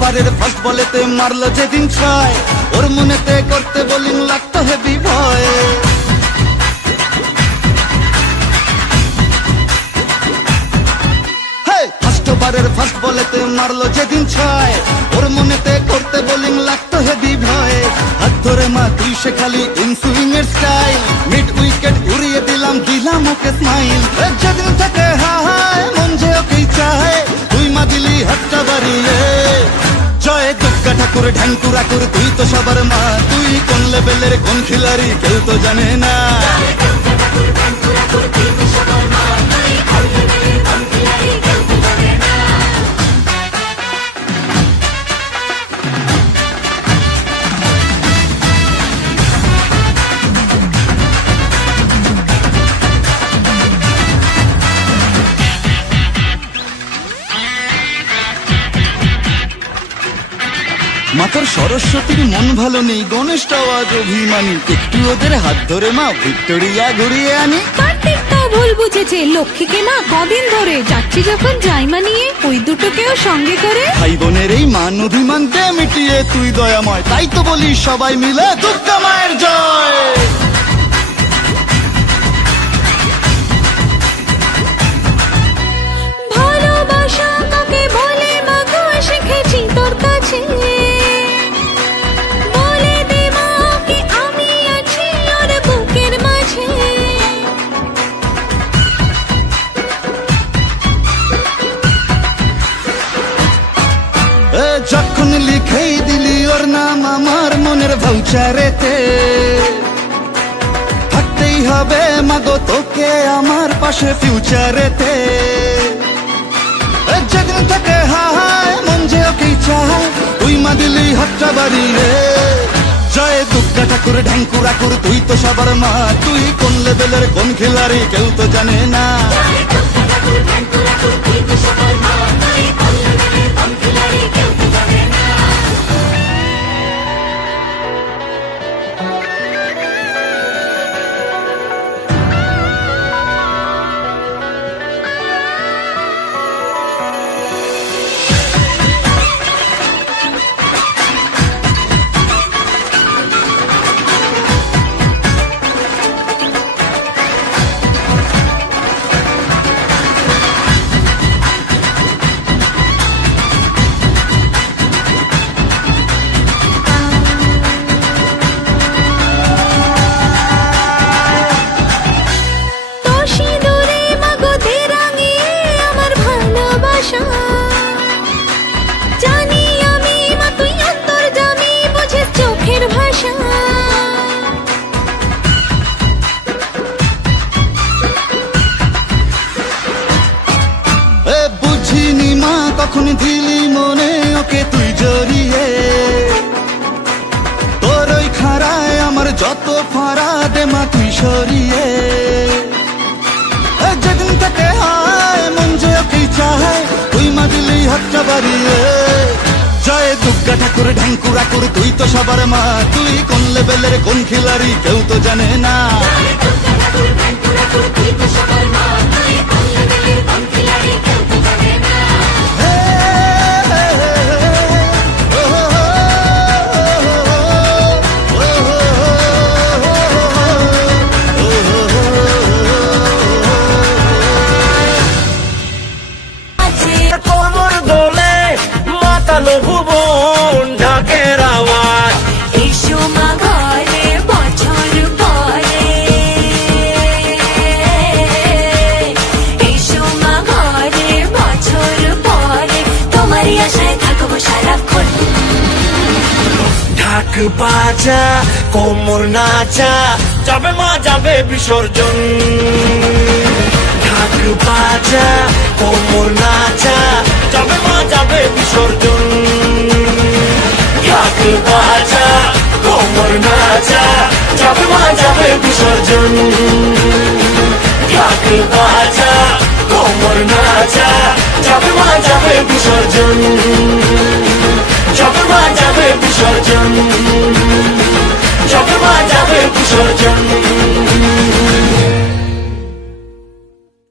ওভারের ফার্স্ট বলেতে মারলো যেদিন ছয়, ওর মনেতে করতে বোলিং লাগতো হেভি ভয়। ফার্স্ট ওভারের ফার্স্ট বলেতে মারলো যেদিন ছয়, ওর মনেতে করতে বোলিং লাগতো হেভি ভয়। হাত ধরে মা তুই সে খালি ইনসুইং এর স্টাইল, মিড উইকেট উড়িয়ে দিলাম ওকে স্মাইল। যেদিন থেকে হায় মন যে ওকেই চায়, তুই মা দিলি হাতটা বাড়িয়ে। জয় দুর্গা ঠাকুর ঢ্যাঙ্কুরা কুর, তুই তো সবার মা, তুই কোন লেভেলের কোন খিলাড়ি কেউ তো জানে না। মাতার সরস্বতীর মন ভালো নেই, গণেশটাও আজ অভিমানী, একটু ওদের হাত ধরে মা ভিক্টোরিয়া ঘুরিয়ে আনি। কার্তিকটাও ভুল বুঝেছে, লক্ষ্মীকে মা কদিন ধরে যাচ্ছি যখন জাইমা নিয়ে, ওই দুটোকেও সঙ্গে করে। ভাই বোনের এই মান অভিমানকে মিটিয়ে তুই দয়াময়, তাই তো বলি সবাই মিলে দুর্গা মায়ের জয়। ভালোবাসা কাকে বলে মা গো শিখেছি তোর কাছে, বলে দে মা কি আমি আছি ওর বুকের মাঝে। যখন লিখেই দিলি ওর নাম আমার মনের ভাউচারেতে, থাকতেই হবে মাগো তোকে আমার পাশে ফিউচারেতে। যেদিন থেকে হায় মন যে ওকেই চায়, তুই মা দিলি হাতটা বাড়িয়ে। জয় দুর্গা ঠাকুর ঢ্যাঙ্কুরা কুর, তুই তো সবার মা, তুই কোন লেভেলের কোন খিলাড়ি কেউ তো জানে না। জানি আমি মা তুই অন্তর্যামী, বুঝিস চোখের ভাষা। বুঝিনি মা কখন দিলি মনে ওকে তুই জড়িয়ে, তোর ওই খাড়ায় আমার যত ফাড়া দে মা তুই সরিয়ে। যেদিন থেকে হায় মন যে ওকেই চায়, তুই মা দিলি হাতটা বাড়িয়ে। জয় দুর্গা ঠাকুর ঢ্যাঙ্কুরা কুর, তুই তো সবার মা, তুই কোন লেভেলের কোন খিলাড়ি কেউ তো জানে না। কোমর দোলে মাতালো ভুবন ঢাকের আওয়াজ, এসো মা ঘরে বছর পরে, এসো মা ঘরে বছর পরে, তোমারই আশায় থাকবো সারাক্ষণ। ঢাক বাজা কোমর নাচা, যাবে মা যাবে বিসর্জন। ঢাক বাজা কোমর নাচা, যাবে মা যাবে বিসর্জন। ঢাক বাজা কোমর নাচা, যাবে মা যাবে বিসর্জন। ঢাক বাজা কোমর নাচা, যাবে মা যাবে বিসর্জন। যাবে মা যাবে বিসর্জন, যাবে মা যাবে বিসর্জন।